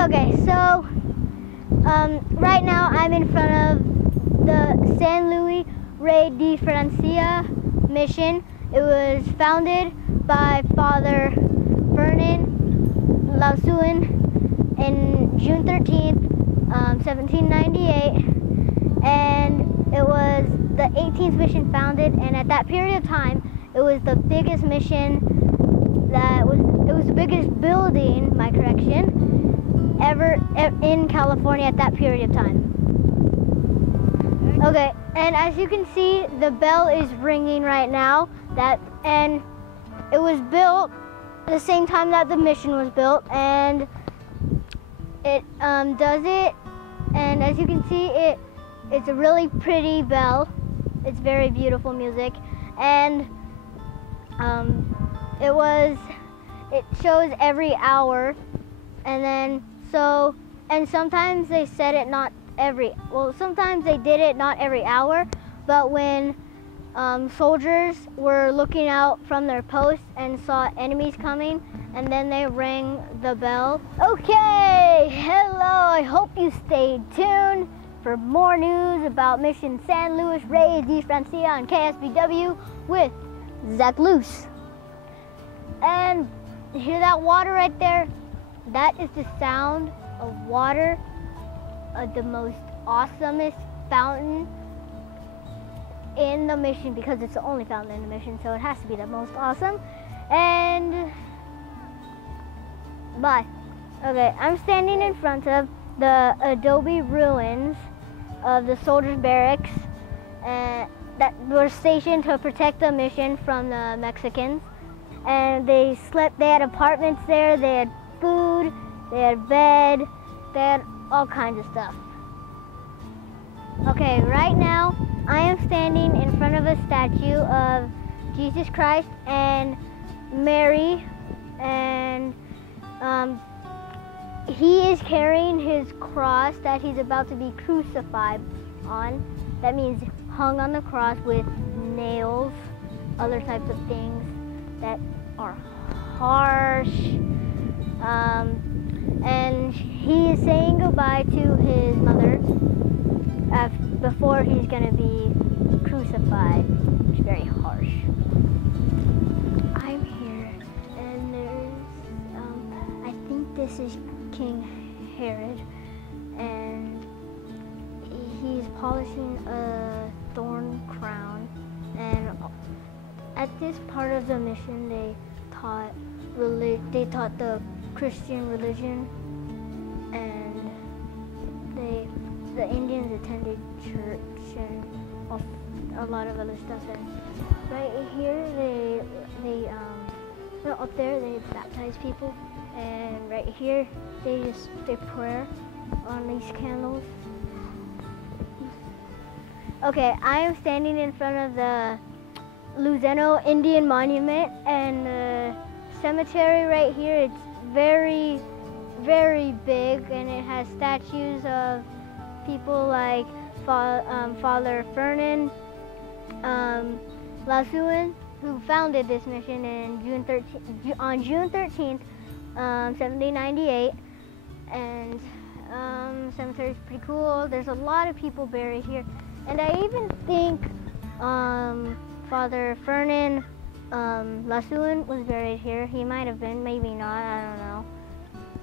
Okay, so right now I'm in front of the San Luis Rey de Francia mission. It was founded by Father Vernon Lausuin in June 13th, 1798, and it was the 18th mission founded, and at that period of time it was the biggest mission it was the biggest building, my correction, ever in California at that period of time. Okay, and as you can see, the bell is ringing right now. And it was built the same time that the mission was built, and it does it. And as you can see, it's a really pretty bell. It's very beautiful music, and it shows every hour, and sometimes they said it sometimes they did it not every hour, but when soldiers were looking out from their posts and saw enemies coming, and then they rang the bell. Okay, hello, I hope you stayed tuned for more news about Mission San Luis Rey de Francia on KSBW with Zach Luce. And you hear that water right there? That is the sound of water, the most awesomest fountain in the mission, because it's the only fountain in the mission, so it has to be the most awesome. And bye. Okay, I'm standing in front of the adobe ruins of the soldiers' barracks that were stationed to protect the mission from the Mexicans. And they had apartments there, they had food, they had bed, they had all kinds of stuff. Okay, right now I am standing in front of a statue of Jesus Christ and Mary, and he is carrying his cross that he's about to be crucified on. That means hung on the cross with nails, other types of things that are harsh. And he is saying goodbye to his mother before he's going to be crucified, which is very harsh. I'm here, and there's, I think this is King Herod, and he's polishing a thorn crown. And at this part of the mission, they taught the Christian religion, and the Indians attended church and a lot of other stuff. And right here, up there they baptize people, and right here they pray on these candles. Okay, I am standing in front of the Luzeno Indian Monument, and the cemetery right here, it's very, very big, and it has statues of people like Father Vernon Lausuin, who founded this mission on June 13th, 1798, and cemetery is pretty cool. There's a lot of people buried here, and I even think Father Vernon Lausuin was buried here. He might have been, maybe not, I don't know.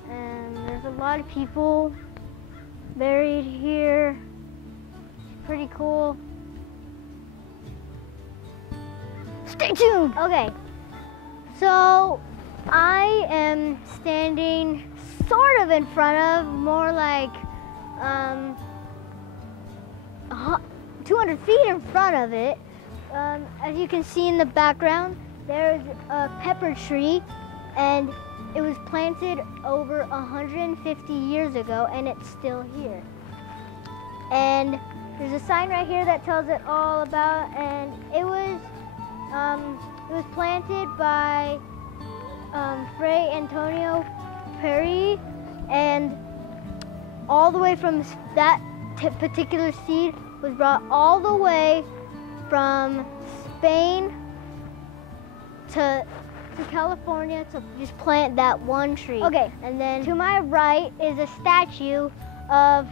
And there's a lot of people buried here. It's pretty cool. Stay tuned! Okay, so I am standing sort of in front of, more like 200 feet in front of it. As you can see in the background, there's a pepper tree, and it was planted over 150 years ago, and it's still here. And there's a sign right here that tells it all about, and it was planted by Fray Antonio Perry, and all the way from that particular seed was brought all the way from Spain to to California to just plant that one tree. Okay, and then to my right is a statue of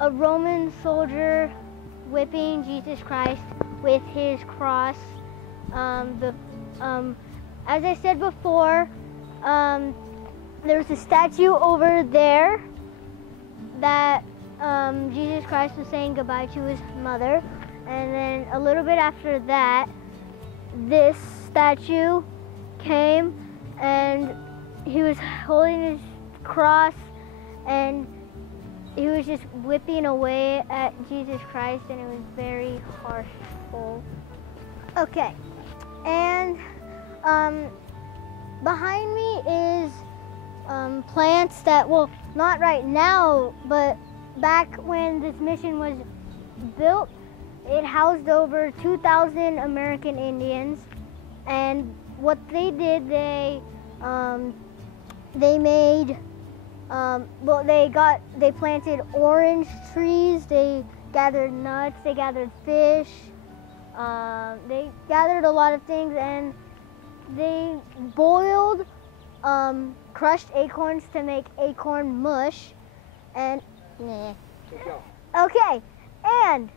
a Roman soldier whipping Jesus Christ with his cross. As I said before, there's a statue over there that Jesus Christ was saying goodbye to his mother. And then a little bit after that, this statue came and he was holding his cross and he was just whipping away at Jesus Christ, and it was very harshful. Okay, and behind me is plants that, well, not right now, but back when this mission was built, it housed over 2,000 American Indians. And what they did, they made, they planted orange trees, they gathered nuts, they gathered fish, they gathered a lot of things, and they boiled crushed acorns to make acorn mush. And okay, and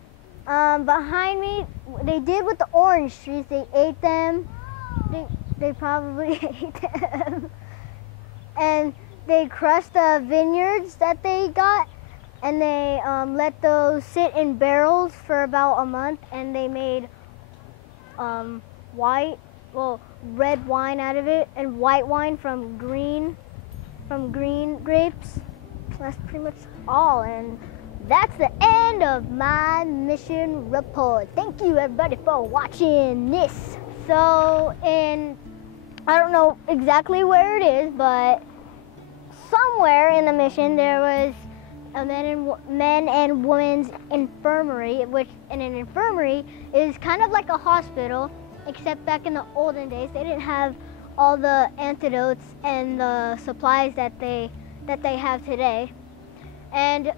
behind me, they did with the orange trees, they ate them. They probably ate them. And they crushed the vineyards that they got, and they let those sit in barrels for about a month, and they made red wine out of it, and white wine from green grapes. That's pretty much all, and that's the end of my mission report. Thank you everybody for watching this. So I don't know exactly where it is, but somewhere in the mission there was a men and women's infirmary, which in an infirmary is kind of like a hospital, except back in the olden days they didn't have all the antidotes and the supplies that they have today. And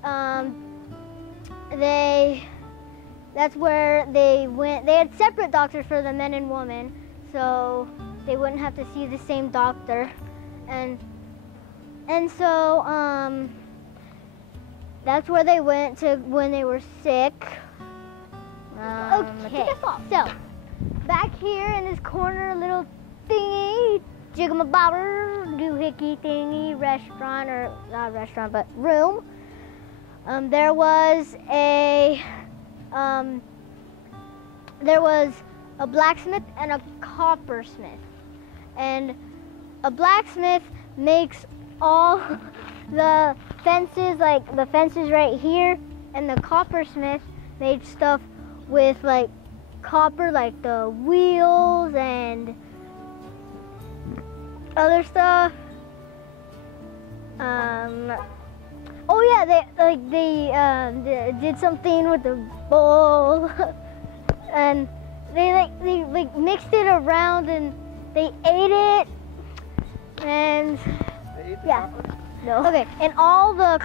that's where they went. They had separate doctors for the men and women, so they wouldn't have to see the same doctor. And so that's where they went to when they were sick. Okay, so back here in this corner, little thingy, jiggamabobber, doohickey thingy, restaurant, or not restaurant, but room. There was a blacksmith and a coppersmith, and a blacksmith makes all the fences, like the fences right here, and the coppersmith made stuff with like copper, like the wheels and other stuff. Oh yeah, they did something with the bowl, and they mixed it around and they ate it, and yeah, no. Okay, and all the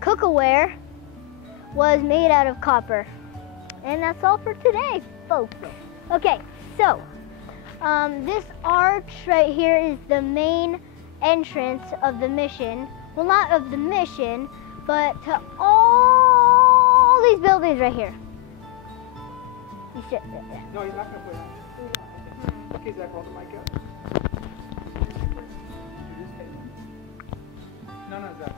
cookware was made out of copper, and that's all for today, folks. Okay, so this arch right here is the main entrance of the mission. Well, not of the mission, but to all these buildings right here. You should. No, he's not going to put it on. Okay, Zach, hold the mic up. No, Zach,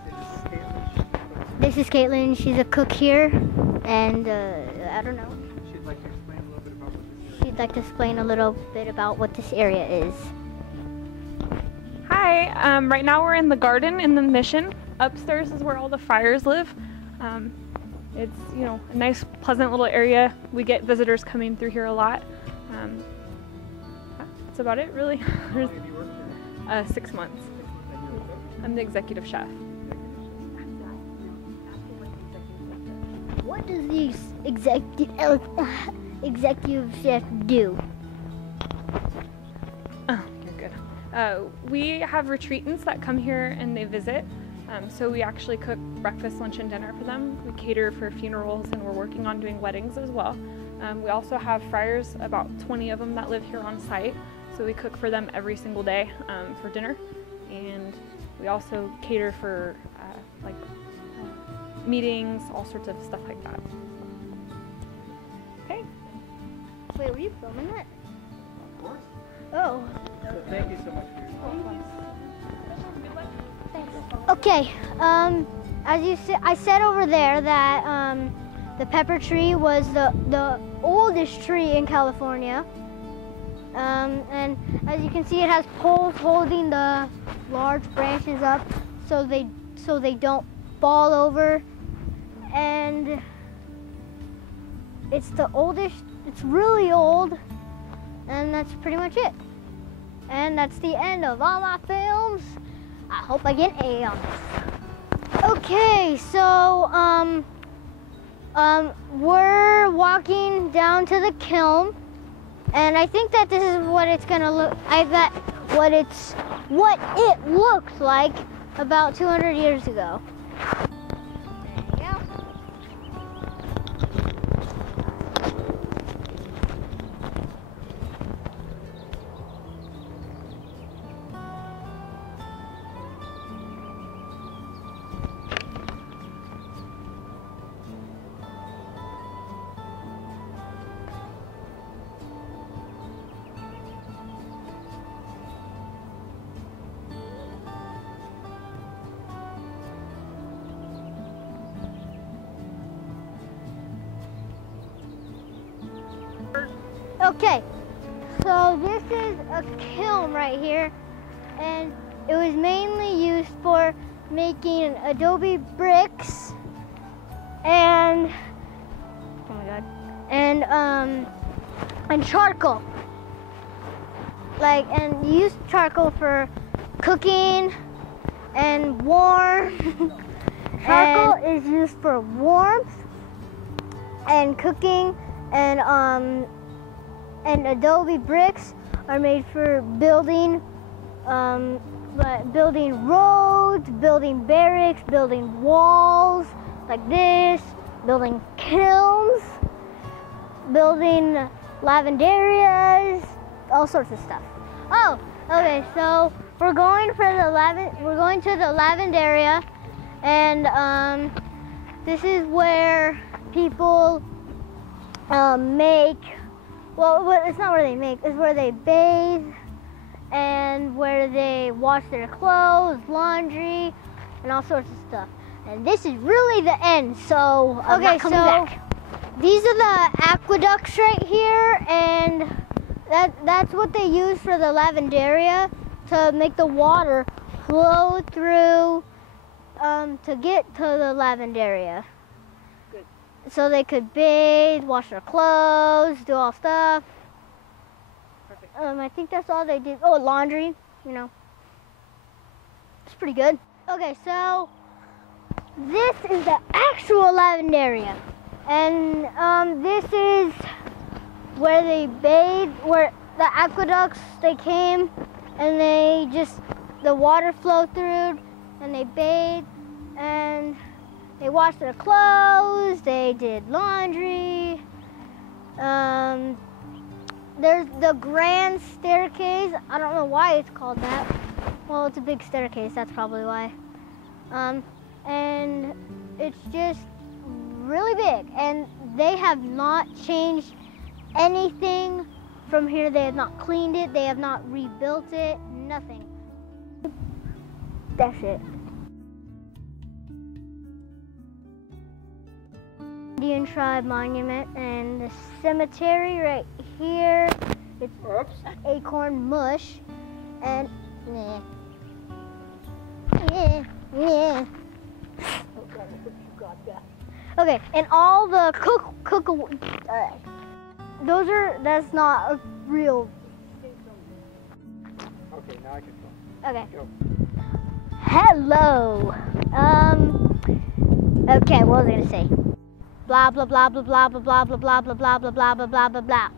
this is Caitlin. She's a cook here, and I don't know. She'd like to explain a little bit about what this area is. She'd like to explain a little bit about what this area is. Hi, right now we're in the garden in the mission. Upstairs is where all the friars live. It's, a nice, pleasant little area. We get visitors coming through here a lot. That's about it, really. How long have you worked here? 6 months. I'm the executive chef. What does the executive chef do? Oh, you're good. We have retreatants that come here and they visit. So we actually cook breakfast, lunch, and dinner for them. We cater for funerals, and we're working on doing weddings as well. We also have friars, about 20 of them that live here on site. So we cook for them every single day for dinner. And we also cater for meetings, all sorts of stuff like that. Okay. Wait, were you filming that? Of course. Oh. So thank you so much for your time. Okay. As you said, I said over there that the pepper tree was the oldest tree in California. And as you can see, it has poles holding the large branches up so they don't fall over. And it's the oldest, it's really old, and that's pretty much it. And that's the end of all my films. I hope I get an A on this. Okay, so we're walking down to the kiln, and I think that this is what it's gonna look. What it looks like about 200 years ago. There you go. Okay, so this is a kiln right here, and it was mainly used for making adobe bricks and oh my god, and charcoal. And you use charcoal for cooking and warmth. Charcoal is used for warmth and cooking, and adobe bricks are made for building, building roads, building barracks, building walls like this, building kilns, building lavanderias, all sorts of stuff. Oh, okay. So we're going to the lavanderia, and this is where people make. Well, it's not where they make, it's where they bathe and where they wash their clothes, laundry, and all sorts of stuff. And this is really the end, so I'm not coming back. These are the aqueducts right here, and that's what they use for the lavanderia to make the water flow through to get to the lavanderia. So they could bathe, wash their clothes, do all stuff. Perfect. I think that's all they did. Oh, laundry, you know. It's pretty good. Okay, so this is the actual lavanderia. And this is where they bathe, where the aqueducts, they came and the water flowed through and they bathed and they washed their clothes, they did laundry. There's the grand staircase. I don't know why it's called that. Well, it's a big staircase, that's probably why. And it's just really big. And they have not changed anything from here. They have not cleaned it, they have not rebuilt it, nothing. That's it. Indian tribe monument, and the cemetery right here. It's acorn mush, and okay, and all the that's not a real. Okay, now I can film. Okay. Go. Hello. Okay, what was I gonna say? Blah blah blah blah blah blah blah blah blah blah blah blah blah blah blah blah blah.